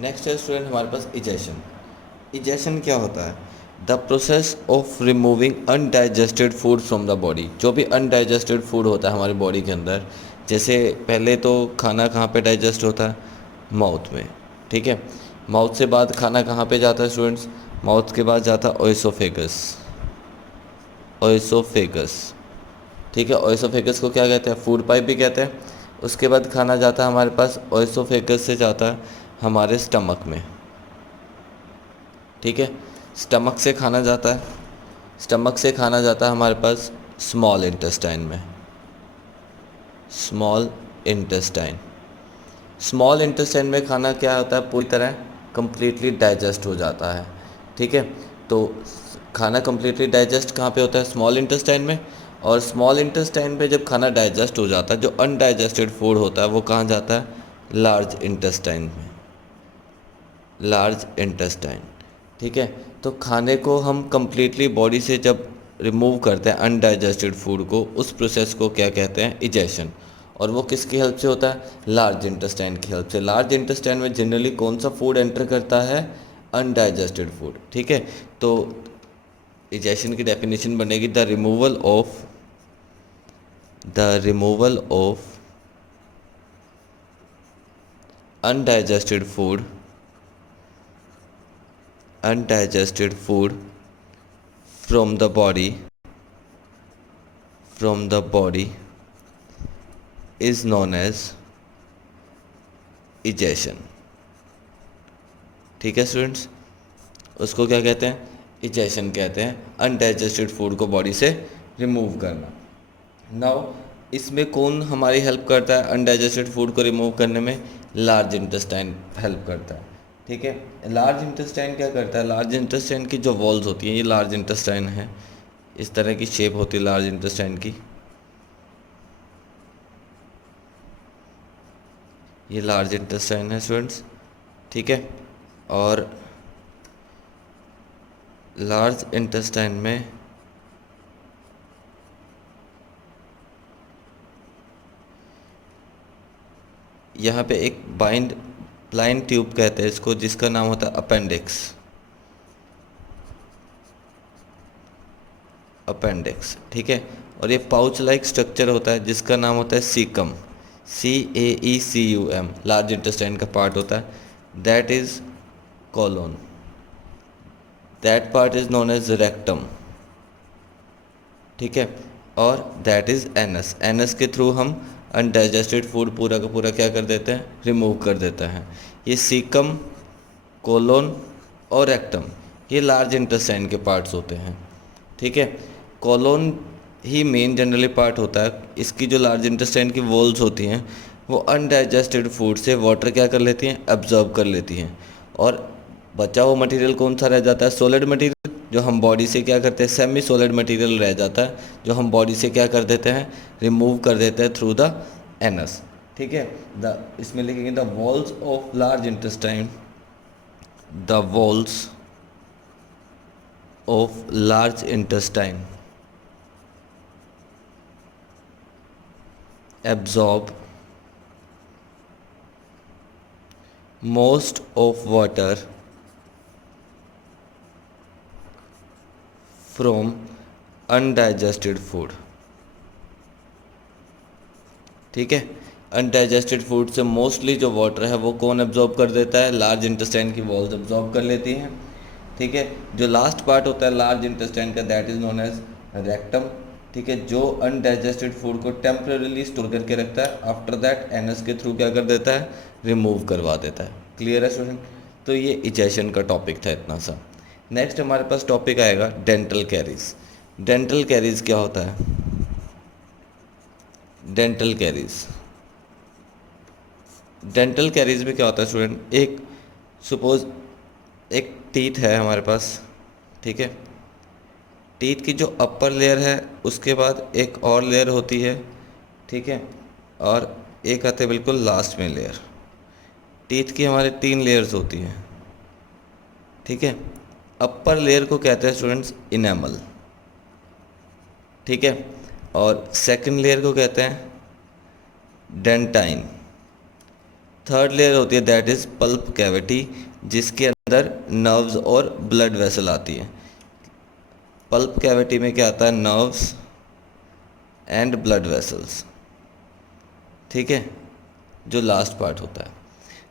Next है student हमारे पास egestion. Egestion क्या होता है? The process of removing undigested food from the body. जो भी अनडाइजेस्टेड फूड होता है हमारी बॉडी के अंदर, जैसे पहले तो खाना कहाँ पे डाइजेस्ट होता है? माउथ में। ठीक है, माउथ से बाद खाना कहाँ पे जाता है स्टूडेंट्स? माउथ के बाद जाता है ओएसोफेगस। ओएसोफेगस, ठीक है। ओएसोफेगस को क्या कहते हैं? फूड पाइप भी कहते हैं। उसके बाद खाना जाता है हमारे पास, ओएसोफेगस से जाता है हमारे स्टमक में। ठीक है, स्टमक से खाना जाता है, स्टमक से खाना जाता है हमारे पास स्मॉल इंटेस्टाइन में। स्मॉल इंटेस्टाइन, स्मॉल इंटेस्टाइन में खाना क्या होता है? पूरी तरह कंप्लीटली डाइजेस्ट हो जाता है। ठीक है, तो खाना कंप्लीटली डाइजेस्ट कहाँ पे होता है? स्मॉल इंटेस्टाइन में। और स्मॉल इंटेस्टाइन पे जब खाना डाइजेस्ट हो जाता है, जो अनडाइजेस्टेड फूड होता है वो कहाँ जाता है? लार्ज इंटेस्टाइन में। लार्ज इंटेस्टाइन, ठीक है। तो खाने को हम कंप्लीटली बॉडी से जब रिमूव करते हैं अनडाइजेस्टेड फूड को, उस प्रोसेस को क्या कहते हैं? इजेशन। और वो किसकी हेल्प से होता है? लार्ज इंटेस्टाइन की हेल्प से। लार्ज इंटेस्टाइन में जनरली कौन सा फूड एंटर करता है? Undigested food. ठीक है, तो इजेशन की डेफिनेशन बनेगी the removal of undigested food from the body is known as egestion। ठीक है स्टूडेंट्स, उसको क्या कहते हैं? इजेशन कहते हैं, अनडाइजेस्टेड फूड को बॉडी से रिमूव करना। नाउ इसमें कौन हमारी हेल्प करता है अनडाइजेस्टेड फूड को रिमूव करने में? लार्ज इंटेस्टाइन हेल्प करता है। ठीक है, लार्ज इंटेस्टाइन क्या करता है? लार्ज इंटेस्टाइन की जो वॉल्स होती हैं, ये लार्ज इंटेस्टाइन है, इस तरह की शेप होती है लार्ज इंटेस्टाइन की। ये लार्ज इंटेस्टाइन है स्टूडेंट्स, ठीक है। और लार्ज इंटेस्टाइन में यहाँ पे एक ब्लाइंड ट्यूब कहते हैं इसको, जिसका नाम होता है अपेंडिक्स। अपेंडिक्स, ठीक है। और ये पाउच लाइक स्ट्रक्चर होता है जिसका नाम होता है सीकम। CAECUM, लार्ज इंटेस्टाइन का पार्ट होता है। That is colon, that part is known as rectum. ठीक है, और दैट इज एनस। एनस के थ्रू हम अनडाइजेस्टेड फूड पूरा का पूरा क्या कर देते हैं? रिमूव कर देते हैं। ये सीकम, कोलोन और रेक्टम, ये लार्ज इंटेस्टाइन के पार्ट्स होते हैं। ठीक है, कोलोन ही मेन जनरली पार्ट होता है। इसकी जो लार्ज इंटेस्टाइन की वॉल्स होती हैं, वो अनडाइजेस्टेड फूड से वाटर क्या कर लेती हैं? एब्जॉर्ब कर लेती हैं। और बचा हुआ मटेरियल कौन सा रह जाता है? सॉलिड मटेरियल, जो हम बॉडी से क्या करते हैं? सेमी सॉलिड मटेरियल रह जाता है, जो हम बॉडी से क्या कर देते हैं? रिमूव कर देते हैं थ्रू द एनस। ठीक है, इसमें लिखेंगे the walls of large intestine, the walls of large intestine absorb most of water from undigested food। ठीक है, अनडाइजेस्टेड फूड से मोस्टली जो वाटर है वो कौन एब्जॉर्ब कर देता है? लार्ज इंटेस्टाइन की वॉल्स एब्जॉर्ब कर लेती हैं। ठीक है, जो लास्ट पार्ट होता है लार्ज इंटेस्टाइन का, that is known as rectum. ठीक है, जो अनडाइजेस्टेड फूड को टेम्परेरीली स्टोर करके रखता है, आफ्टर दैट एनस के थ्रू क्या कर देता है? रिमूव करवा देता है। क्लियर है स्टूडेंट? तो ये इजेशन का टॉपिक था इतना सा। नेक्स्ट हमारे पास टॉपिक आएगा डेंटल कैरीज। डेंटल कैरीज क्या होता है? डेंटल कैरीज, डेंटल कैरीज में क्या होता है स्टूडेंट? एक सपोज एक टीथ है हमारे पास, ठीक है। टीथ की जो अपर लेयर है, उसके बाद एक और लेयर होती है, ठीक है। और एक आते हैं बिल्कुल लास्ट में लेयर। टीथ की हमारे 3 लेयर्स होती हैं, ठीक है। अपर लेयर को कहते हैं स्टूडेंट्स इनेमल, ठीक है। और सेकंड लेयर को कहते हैं डेंटाइन। थर्ड लेयर होती है दैट इज़ पल्प कैविटी, जिसके अंदर नर्व्स और ब्लड वेसल आती है। पल्प कैविटी में क्या आता है, नर्व्स एंड ब्लड वेसल्स, ठीक है, जो लास्ट पार्ट होता है।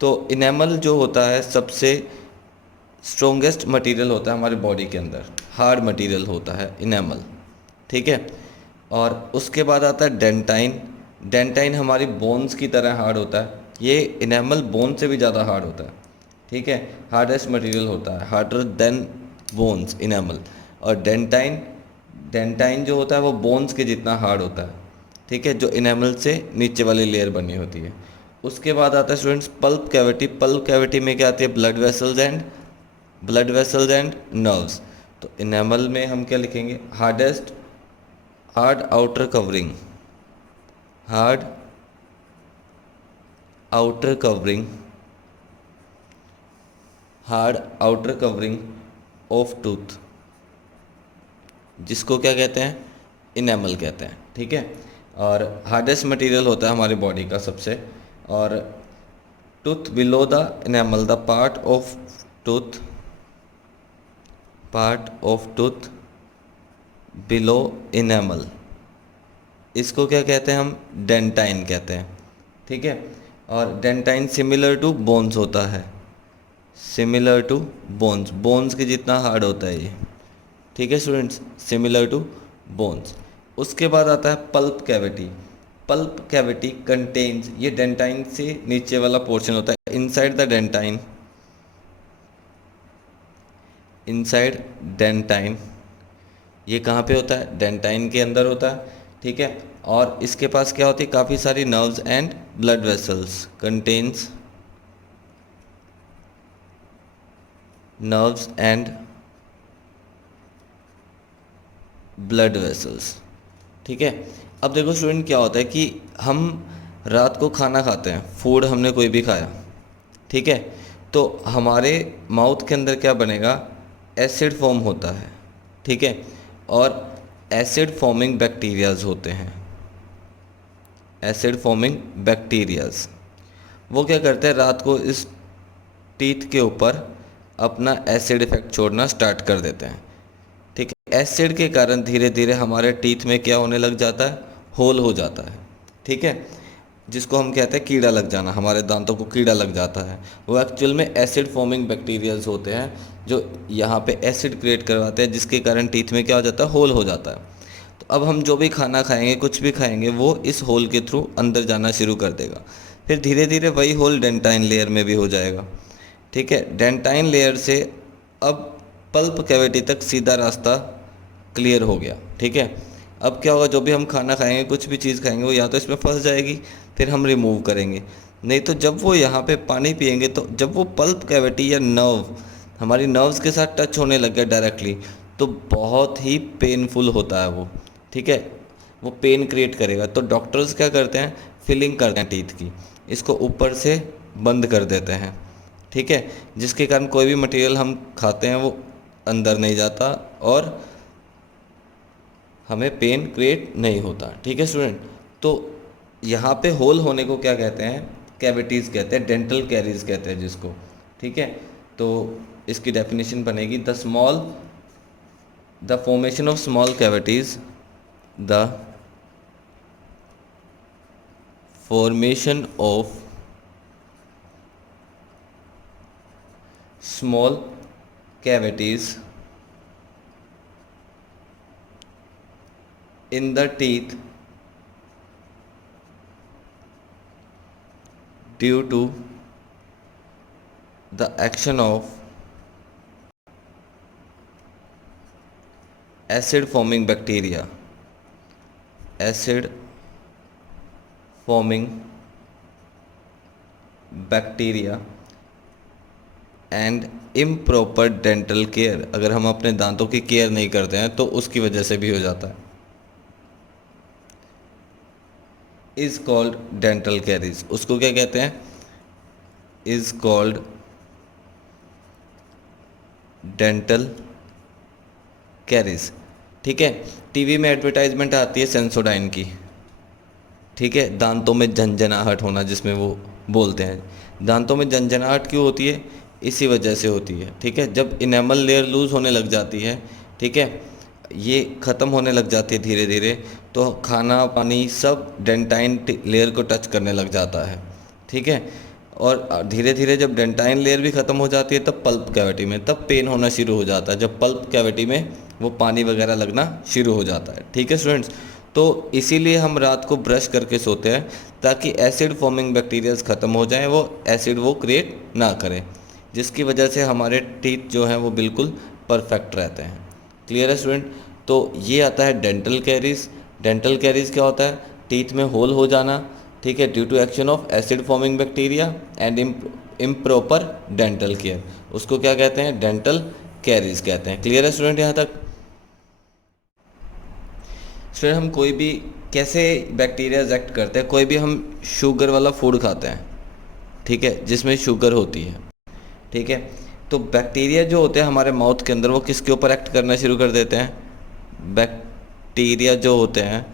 तो इनेमल जो होता है सबसे स्ट्रोंगेस्ट मटेरियल होता है हमारे बॉडी के अंदर, हार्ड मटेरियल होता है इनेमल, ठीक है। और उसके बाद आता है डेंटाइन। डेंटाइन हमारी बोन्स की तरह हार्ड होता है, ये इनेमल बोन से भी ज़्यादा हार्ड होता है, ठीक है, हार्डेस्ट मटेरियल होता है, हार्डर देन बोन्स इनेमल। और डेंटाइन, डेंटाइन जो होता है वो बोन्स के जितना हार्ड होता है, ठीक है, जो इनेमल से नीचे वाली लेयर बनी होती है। उसके बाद आता है students pulp cavity. Pulp cavity में क्या आती है, ब्लड वेसल्स एंड नर्व्स। तो इनेमल में हम क्या लिखेंगे, hard outer covering, hard outer covering, hard outer covering of tooth, जिसको क्या कहते हैं, इनेमल कहते हैं, ठीक है। और हार्डेस्ट मटेरियल होता है हमारी बॉडी का सबसे। और tooth below the enamel, the part of tooth below enamel, इसको क्या कहते हैं हम, डेंटाइन कहते हैं, ठीक है। और डेंटाइन सिमिलर टू बोन्स होता है, सिमिलर टू बोन्स, बोन्स के जितना हार्ड होता है ये, ठीक है स्टूडेंट्स, सिमिलर टू बोन्स। उसके बाद आता है pulp cavity. Pulp cavity contains, ये डेंटाइन से नीचे वाला पोर्शन होता है, inside the dentine, inside dentine, ये कहाँ पे होता है, डेंटाइन के अंदर होता है, ठीक है। और इसके पास क्या होती है, काफ़ी सारी nerves and blood vessels, contains nerves and blood vessels, ठीक है। अब देखो स्टूडेंट क्या होता है कि हम रात को खाना खाते हैं, फूड हमने कोई भी खाया, ठीक है, तो हमारे माउथ के अंदर क्या बनेगा, एसिड फॉर्म होता है, ठीक है। और एसिड फॉर्मिंग बैक्टीरियाज होते हैं, एसिड फॉर्मिंग बैक्टीरियाज, वो क्या करते हैं, रात को इस टीथ के ऊपर अपना एसिड इफेक्ट छोड़ना स्टार्ट कर देते हैं, ठीक है। एसिड के कारण धीरे धीरे हमारे टीथ में क्या होने लग जाता है, होल हो जाता है, ठीक है, जिसको हम कहते हैं कीड़ा लग जाना, हमारे दांतों को कीड़ा लग जाता है। वो एक्चुअल में एसिड फॉर्मिंग बैक्टीरियाज होते हैं जो यहाँ पे एसिड क्रिएट करवाते हैं, जिसके कारण टीथ में क्या हो जाता है, होल हो जाता है। तो अब हम जो भी खाना खाएंगे, कुछ भी खाएंगे, वो इस होल के थ्रू अंदर जाना शुरू कर देगा, फिर धीरे धीरे वही होल डेंटाइन लेयर में भी हो जाएगा, ठीक है। डेंटाइन लेयर से अब पल्प कैविटी तक सीधा रास्ता क्लियर हो गया, ठीक है। अब क्या होगा, जो भी हम खाना खाएंगे, कुछ भी चीज़ खाएंगे, वो या तो इसमें फंस जाएगी, फिर हम रिमूव करेंगे, नहीं तो जब वो यहाँ पे पानी पिएंगे, तो जब वो पल्प कैविटी या नर्व हमारी नर्व्स के साथ टच होने लग गया डायरेक्टली, तो बहुत ही पेनफुल होता है वो, ठीक है, वो पेन क्रिएट करेगा। तो डॉक्टर्स क्या करते हैं, फिलिंग करते हैं टीथ की, इसको ऊपर से बंद कर देते हैं, ठीक है, जिसके कारण कोई भी मटेरियल हम खाते हैं वो अंदर नहीं जाता और हमें पेन क्रिएट नहीं होता, ठीक है स्टूडेंट। तो यहाँ पे होल होने को क्या कहते हैं, कैविटीज़ कहते हैं, डेंटल कैरीज कहते हैं जिसको, ठीक है। तो इसकी डेफिनेशन बनेगी, the formation of small cavities, the formation of small cavities in the teeth due to the action of acid forming bacteria, acid forming bacteria and improper dental care, अगर हम अपने दांतों की केयर नहीं करते हैं तो उसकी वजह से भी हो जाता है, इज कॉल्ड डेंटल कैरीज, उसको क्या कहते हैं, इज कॉल्ड डेंटल कैरीज, ठीक है। टीवी में एडवर्टाइजमेंट आती है सेंसोडाइन की, ठीक है, दांतों में झंझनाहट होना, जिसमें वो बोलते हैं। दांतों में झंझनाहट क्यों होती है? इसी वजह से होती है, ठीक है। जब इनेमल लेयर लूज़ होने लग जाती है, ठीक है, ये ख़त्म होने लग जाती है धीरे धीरे, तो खाना पानी सब डेंटाइन लेयर को टच करने लग जाता है, ठीक है। और धीरे धीरे जब डेंटाइन लेयर भी ख़त्म हो जाती है तब पल्प कैविटी में तब पेन होना शुरू हो जाता है, जब पल्प कैविटी में वो पानी वगैरह लगना शुरू हो जाता है, ठीक है स्टूडेंट्स। तो इसीलिए हम रात को ब्रश करके सोते हैं, ताकि एसिड फॉर्मिंग बैक्टीरियाज ख़त्म हो जाएं, वो एसिड वो क्रिएट ना करें, जिसकी वजह से हमारे टीथ जो हैं वो बिल्कुल परफेक्ट रहते हैं। क्लियर है स्टूडेंट? तो ये आता है डेंटल कैरीज। डेंटल कैरीज क्या होता है? टीथ में होल हो जाना, ठीक है, due to action of acid forming bacteria and improper dental care, उसको क्या कहते हैं? डेंटल कैरीज कहते हैं। क्लियर है स्टूडेंट यहाँ तक? स्टूडेंट हम कोई भी कैसे बैक्टीरिया एक्ट करते हैं? कोई भी हम शुगर वाला फूड खाते हैं, ठीक है, जिसमें शुगर होती है, ठीक है, तो बैक्टीरिया जो होते हैं हमारे माउथ के अंदर वो किसके ऊपर एक्ट करना शुरू कर देते हैं? बैक्टीरिया जो होते हैं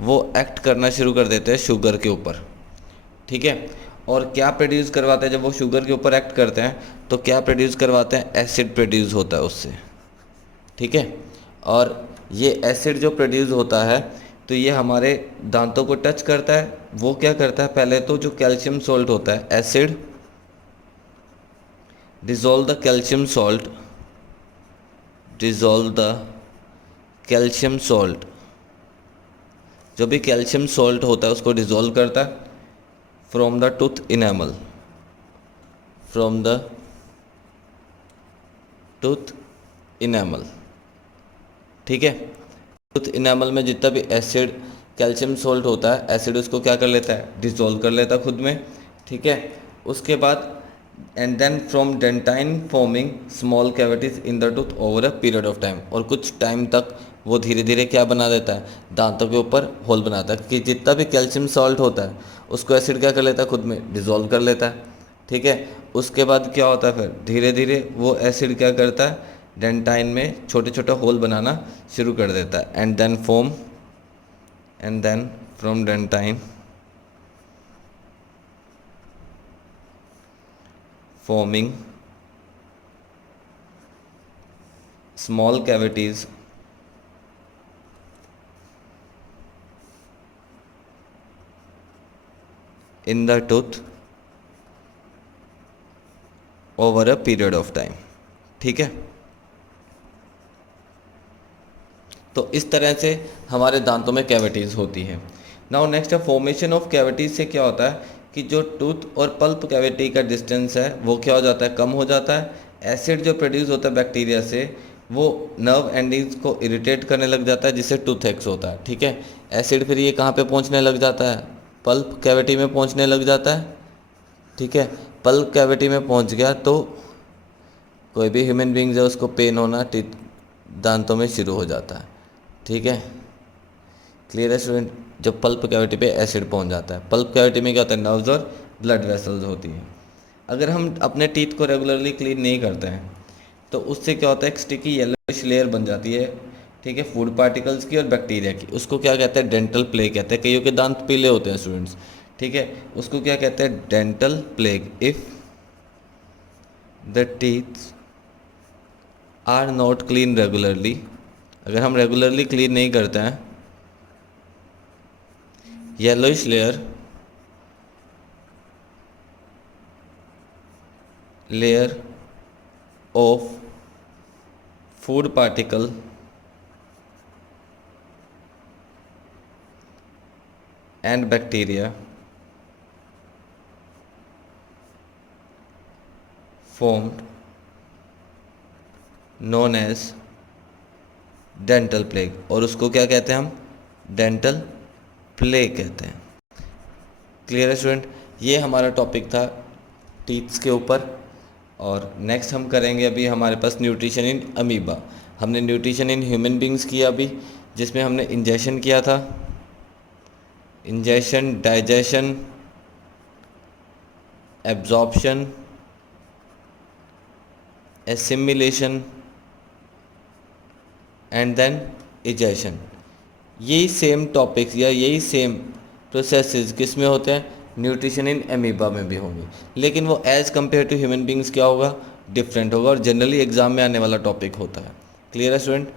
वो एक्ट करना शुरू कर देते हैं शुगर के ऊपर, ठीक है। और क्या प्रोड्यूस करवाते हैं? जब वो शुगर के ऊपर एक्ट करते हैं तो क्या प्रोड्यूस करवाते हैं? एसिड प्रोड्यूस होता है उससे, ठीक है। और ये एसिड जो प्रोड्यूस होता है तो ये हमारे दांतों को टच करता है। वो क्या करता है? पहले तो जो कैल्शियम सॉल्ट होता है, acid dissolve the calcium salt, dissolve the calcium salt, जो भी कैल्शियम सॉल्ट होता है उसको डिजोल्व करता है from the tooth enamel, from the tooth enamel, ठीक है। टूथ इनेमल में जितना भी एसिड कैल्शियम सॉल्ट होता है, एसिड उसको क्या कर लेता है? डिजोल्व कर लेता है खुद में, ठीक है। उसके बाद and then from dentine forming small cavities in the tooth over a period of time, और कुछ टाइम तक वो धीरे धीरे क्या बना देता है? दांतों के ऊपर होल बनाता है, कि जितना भी कैल्शियम सॉल्ट होता है उसको एसिड क्या कर लेता है? खुद में डिजोल्व कर लेता है, ठीक है। उसके बाद क्या होता है? फिर धीरे धीरे वो एसिड क्या करता है? डेंटाइन में छोटे छोटे होल बनाना शुरू कर देता है, and then from dentine forming small cavities in the tooth over a period of time, ठीक है। तो इस तरह से हमारे दांतों में कैविटीज़ होती है। नाउ नेक्स्ट है फॉर्मेशन ऑफ कैविटीज़ से क्या होता है कि जो टूथ और पल्प कैविटी का डिस्टेंस है वो क्या हो जाता है? कम हो जाता है। एसिड जो प्रोड्यूस होता है बैक्टीरिया से वो नर्व एंडिंग्स को इरिटेट करने लग जाता है, जिससे टूथ एक्स होता है, ठीक है। एसिड फिर ये कहाँ पे पहुँचने लग जाता है? पल्प कैविटी में पहुँचने लग जाता है, ठीक है। पल्प कैविटी में पहुँच गया तो कोई भी ह्यूमन बींग्स है उसको पेन होना टीथ दांतों में शुरू हो जाता है, ठीक है। क्लियर है स्टूडेंट? जब पल्प कैविटी पे एसिड पहुंच जाता है, पल्प कैविटी में क्या होता है? नर्व्स और ब्लड वेसल्स होती हैं। अगर हम अपने टीथ को रेगुलरली क्लीन नहीं करते हैं तो उससे क्या होता है? एक स्टिकी येलोइश लेयर बन जाती है, ठीक है, फूड पार्टिकल्स की और बैक्टीरिया की। उसको क्या कहते हैं? डेंटल प्लेग कहते हैं। कईयों के दांत पीले होते हैं स्टूडेंट्स, ठीक है, उसको क्या कहते हैं? Dental plaque. If the teeth are not clean regularly, अगर हम रेगुलरली क्लीन नहीं करते हैं, yellowish layer of food particle and bacteria formed known as dental plaque, और उसको क्या कहते हैं हम? डेंटल प्लेग कहते हैं। क्लियर है स्टूडेंट? ये हमारा टॉपिक था टीथ्स के ऊपर। और नेक्स्ट हम करेंगे अभी हमारे पास न्यूट्रिशन इन अमीबा। हमने न्यूट्रिशन इन ह्यूमन बींग्स किया अभी, जिसमें हमने इंजेक्शन किया था, injection, digestion, absorption, assimilation and then egestion. यही सेम टॉपिक्स या यही सेम प्रोसेसेस किस में होते हैं? न्यूट्रिशन इन एमीबा में भी होंगी, लेकिन वो as compare to human beings क्या होगा, डिफरेंट होगा, और जनरली एग्जाम में आने वाला टॉपिक होता है। क्लियर है स्टूडेंट।